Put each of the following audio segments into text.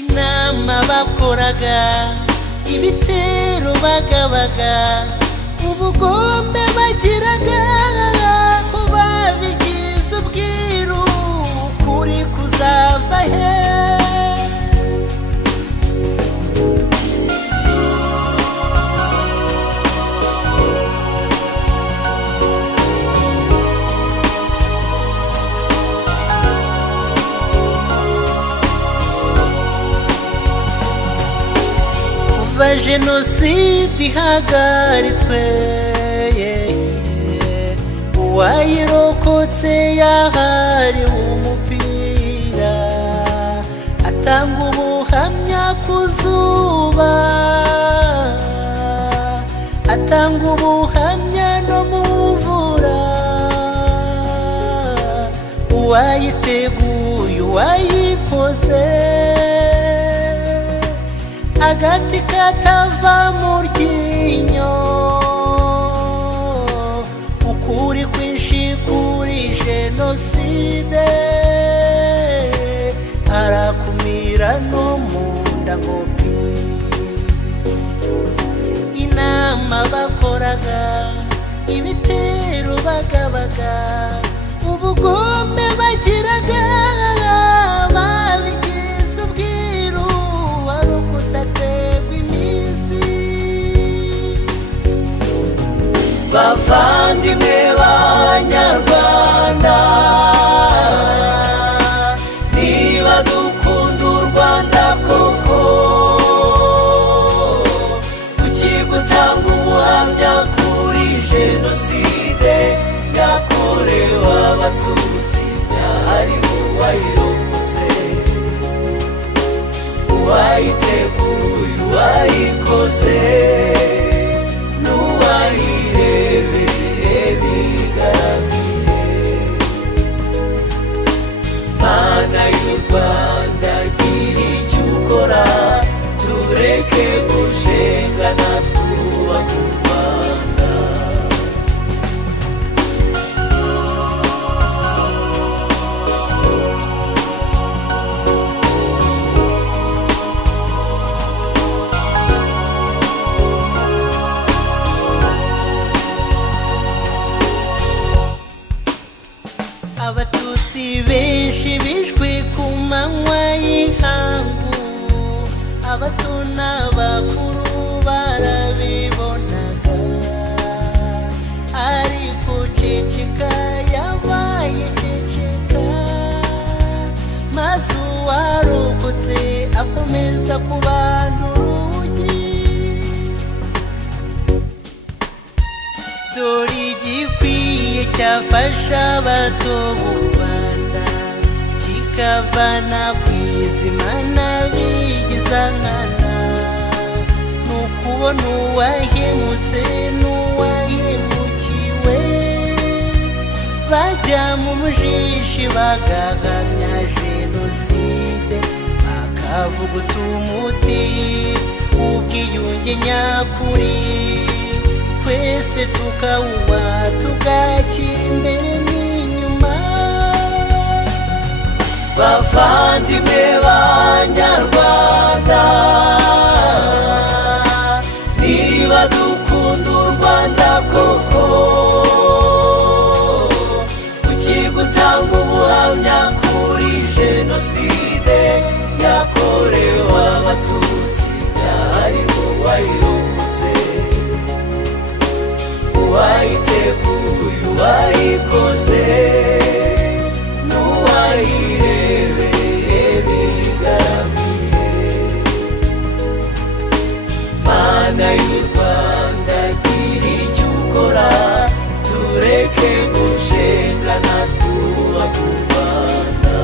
inama bakoraga, ibitero bagabaga, ubugombe bagiraga, ko babigize ubwiru, ukuri kuzava he? Kuva jenoside ihagaritswe, uwayirokotse yahariwe umupira, atanga ubuhamya ku zuba, atanga ubuhamya no mu mvura, uwayiteguye uwayikoze, agati katava mu ryinyo, ukuri kwinshi kuri jenoside, arakumira no mu nda ngo pi. Inama bakoraga, ibitero bagabaga, ubugombe bagiraga, babigize ubwiru, warukutatebwa iminsi. Bavandimwe b'Abanyarwanda, niba dukunda u Rwanda koko, kuki gutanga ubuhamya kuri jenoside yakorewe Abatutsi, byahariwe uwayirokotse, uwayiteguye uwayikoze, n'uwayirebeye bigaramiye. Mana y'u Rwanda, gira icyo ukora, tureke gushengana, twubake u Rwanda. Abatutsi benshi bishwe ku manywa y'ihangu, abato n'abakuru barabibonaga, ariko ceceka yabaye ceceka, maze uwarokotse akomeza kubana urugi. Dore igikwiye cyafasha abato b'u Rwanda, kikavana ku izima n'abigiza nkana, n'ukubona uwahemutse n'uwahemukiwe, bajya mu mujishi bagahamya jenoside, bakavuguta umuti ubwiyunge nyakuri, twese tukawunywa tugakira imbere n'inyuma. Bavandimwe b'Abanyarwanda, niba dukunda u Rwanda koko, kuki gutanga ubuhamya kuri jenoside yakorewe Abatutsi, byahariwe uwayirokotse, uwayiteguye uwayikoze, n'uwayirebeye bigaramiye. Mana y'u Rwanda, gira icyo ukora, tureke gushengana, twubake u Rwanda.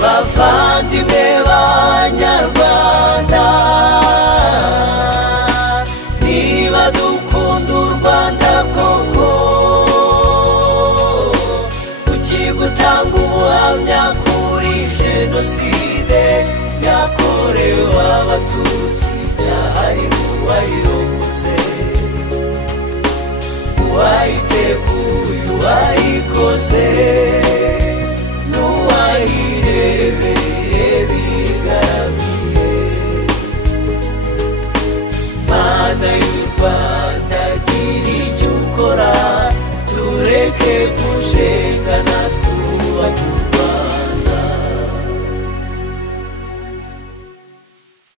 Bavandimwe b'Abanyarwanda, niba dukunda u Rwanda koko, kuki gutanga ubuhamya kuri jenoside yakorewe Abatutsi, byahariwe uwayirokotse, uwayiteguye uwayikoze,